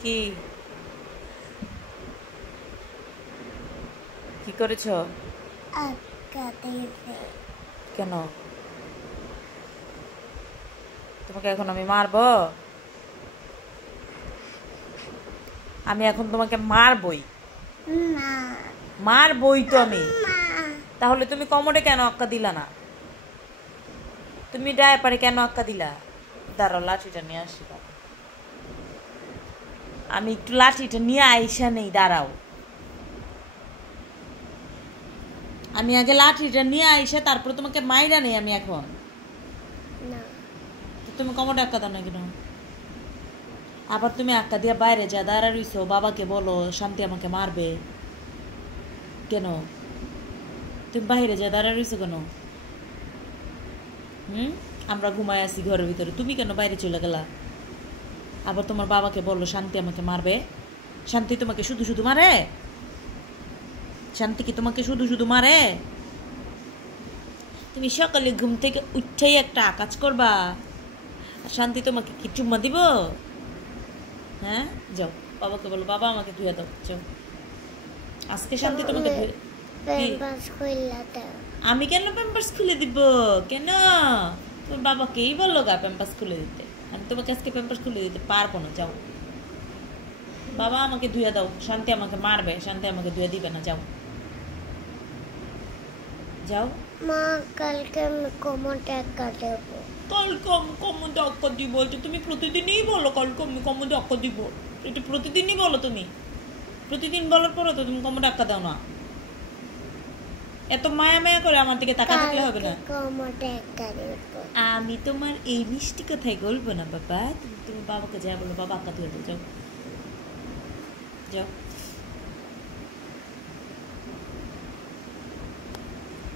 কি কি করেছ? কেন? তোমাকে এখন আমি মারবো? আমি এখন তোমাকে মারবই। মারবই তো আমি। তাহলে তুমি কমোডে কেন আক্কা দিলা না? তুমি ডায়াপারে কেন আক্কা দিলা? দাঁড়াও, লাঠিটা নিয়ে আসি। আমি একটু লাঠিটা নিয়ে আইসা নেই, দাঁড়াও। আমি আগে লাঠিটা নিয়ে আইসা তারপর তোমাকে মাইরা নেই আমি এখন। তুমি কমোডে আক্কা দাও না কেন? আবার তুমি আক্কা দিয়া বাইরে যা দাঁড়া রইছো, বাবাকে বলো শান্তি আমাকে মারবে। কেন তুমি বাইরে যা দাঁড়া রইছো কেন? আমরা ঘুমায় আছি ঘরের ভিতরে, তুমি কেন বাইরে চলে গেলা? আবার তোমার বাবাকে বললো শান্তি আমাকে মারবে। শান্তি তোমাকে শুধু শুধু মারে? শান্তি কি তোমাকে শুধু শুধু মারে? তুমি সকালে ঘুম থেকে উঠেই একটা কাজ করবা, আর শান্তি তোমাকে কি চুম্মা দিব? হ্যাঁ, যাও বাবাকে বলো বাবা আমাকে ধুয়ে দাও, যাও। আজকে শান্তি তোমাকে আমি কেন প্যাম্পার্স খুলে দিব? কেন? তোমার বাবাকেই বললো গা প্যাম্পার্স খুলে দিতে। আমি তোমাকে আজকে প্যাম্পার্স খুলে দিতে পারবো না, যাও। বাবা আমাকে ধুয়ে দাও, শান্তি আমাকে মারবে, শান্তি আমাকে ধুয়ে দিবে না, যাও যাও। মা কালকে আমি কমোডে আক্কা দেব। কালকে আমি কমোডে আক্কা দিব? তুমি প্রতিদিনই বলো কালকে আমি কমোডে আক্কা দিব। এটা প্রতিদিনই বলো তুমি। প্রতিদিন বলার পরও তো তুমি কমোডে আক্কা দাও না। এত মায়া মায়া করে আমার দিকে তাকা থাকলে হবে না। আমি তোমার এই মিষ্টি কথাই বলবো না বাবা। তুমি বাবাকে যা বলো বাবা আক্কা ধুয়ে দাও, যাও যাও।